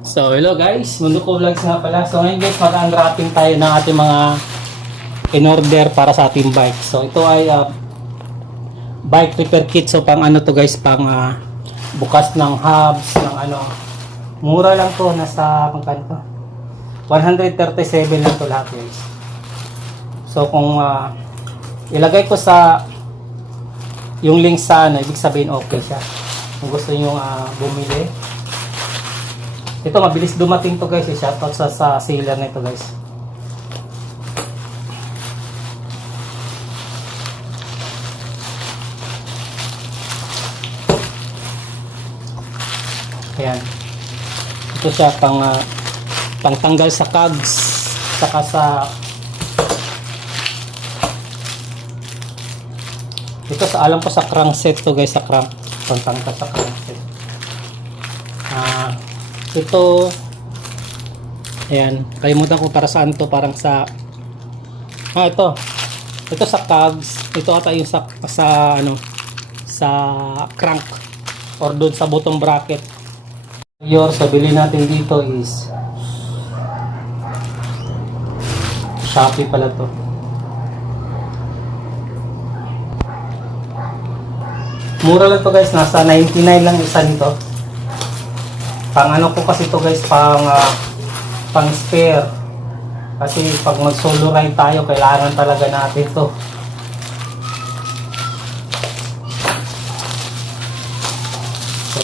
So hello guys, Mundo ko Vlogs nga pala. So ngayon guys, mag-unwrapping tayo ng ating mga in-order para sa ating bike. So ito ay bike repair kit. So pang ano to guys, pang bukas ng hubs, ng ano. Mura lang to, nasa magkano to? 137 lang to lahat guys. So kung ilagay ko sa yung link sa ano, ibig sabihin okay siya. Kung gusto niyo bumili. Ito mabilis dumating to guys, shoutout sa seller nito guys. Ayan. Ito siya pangtanggal sa cogs, saka sa ito sa alam ko sa crankset to guys, sa crank, pangtanggal sa crankset. Ito, ayan, kalimutan ko para saan to, parang sa ito sa cogs, ito ata yung sa ano, sa crank or doon sa bottom bracket. So bilhin natin dito is Shopee pala to. Mura lang to guys, nasa 99 lang isa nito. Pang ano ko kasi to guys, pang spare. Kasi pag mag solo ride tayo, kailangan talaga natin to. So,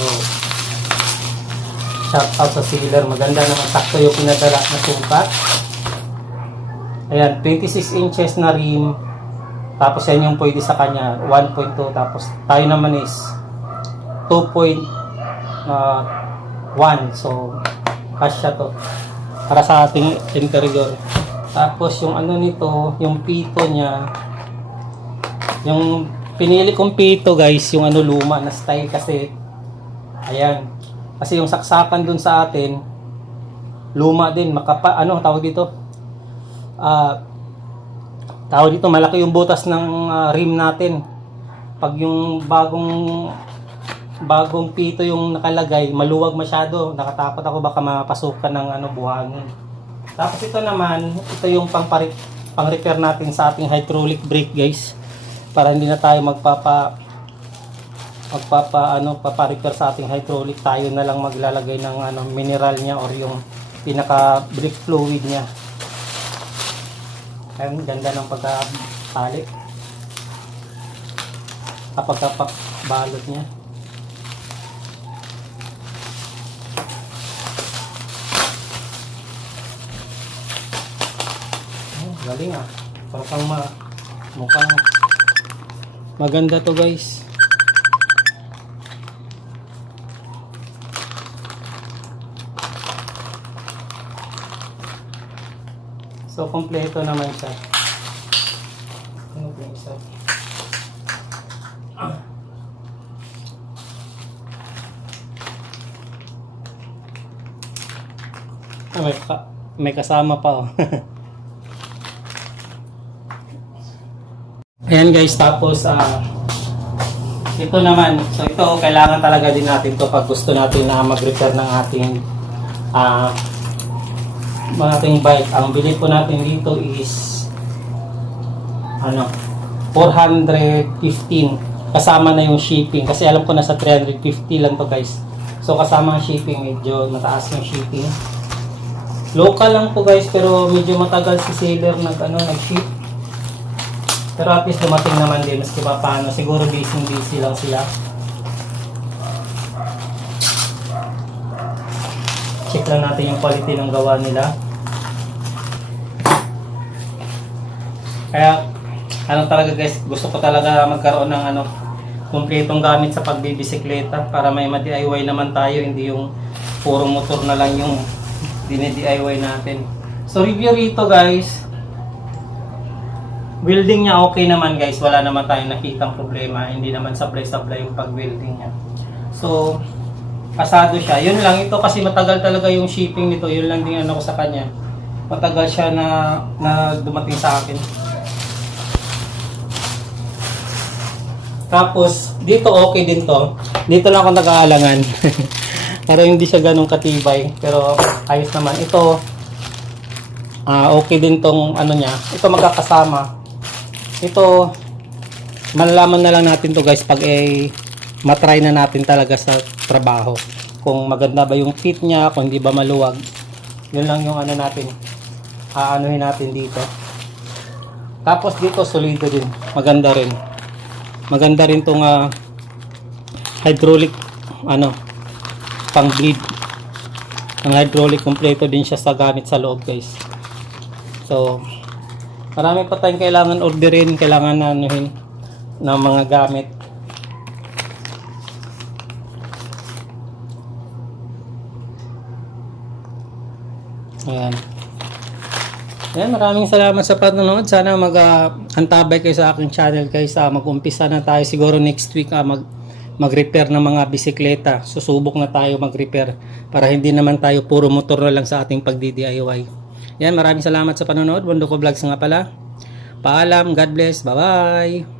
shout out sa seller. Maganda naman, sakto yung pinadala na sukat. Ayan, 26 inches na rim. Tapos yan yung pwede sa kanya, 1.2. Tapos tayo naman is 2.1. So kasya to para sa ating interior. Tapos yung ano nito, yung pito niya, yung pinili kong pito guys, yung ano luma na style kasi ayan, kasi yung saksakan dun sa atin luma din, ano tawag dito, malaki yung butas ng rim natin. Pag yung bagong pito yung nakalagay, maluwag masyado, nakatakot ako baka mapasukan ng ano, buhangin. Tapos ito naman, ito yung pang-repair natin sa ating hydraulic brake guys, para hindi na tayo papa-repair sa ating hydraulic, tayo na lang maglalagay ng ano, mineral niya or yung pinaka brake fluid niya. Ayan, ganda ng pagkatali kapag balot niya. Galing parang mukhang maganda to guys. So kompleto naman siya. Ano ba isa? May kasama pa Ayan guys, tapos ito naman, so ito kailangan talaga din natin to pag gusto natin na mag-repair ng ating bike. Ang bili po natin dito is 415 kasama na yung shipping, kasi alam ko nasa 350 lang to guys. So kasama ang shipping, medyo mataas yung shipping. Local lang to guys, pero medyo matagal si seller nag-ship. Pero at least dumating naman din, maski pa paano. Siguro busy lang sila. Check lang natin yung quality ng gawa nila. Kaya, talaga guys, gusto ko talaga magkaroon ng kumpletong gamit sa pagbibisikleta para may ma-DIY naman tayo, hindi yung puro motor na lang yung dini-DIY natin. So review rito guys. Welding niya okay naman guys, wala naman tayong nakitang problema, hindi naman sablay-sablay yung pag-welding niya. So, pasado siya. Yun lang, ito kasi matagal talaga yung shipping nito, yun lang din ko sa kanya. Matagal siya na dumating sa akin. Tapos, dito okay din to. Dito lang ako nag-aalangan. Pero hindi siya ganun katibay. Pero ayos naman. Ito, okay din tong ano niya. Ito magkakasama. Ito, malalaman na lang natin to guys pag matry na natin talaga sa trabaho. Kung maganda ba yung fit niya, kung hindi ba maluwag. Yun lang yung ano natin. Aanuhin natin dito. Tapos dito, solido din. Maganda rin. Maganda rin tong hydraulic, pang bleed. Ang hydraulic kompleto din siya sa gamit sa loob guys. So, marami pa tayong kailangan orderin, kailangan anuhin ng mga gamit. Ayan. Ayan, maraming salamat sa panonood. Sana antabay kayo sa aking channel guys. Mag-umpisa na tayo siguro next week mag-repair ng mga bisikleta. Susubok na tayo mag-repair para hindi naman tayo puro motor na lang sa ating pagdi-DIY. Yan, maraming salamat sa panonood. Bundok Vlogs nga pala. Paalam, God bless, bye-bye.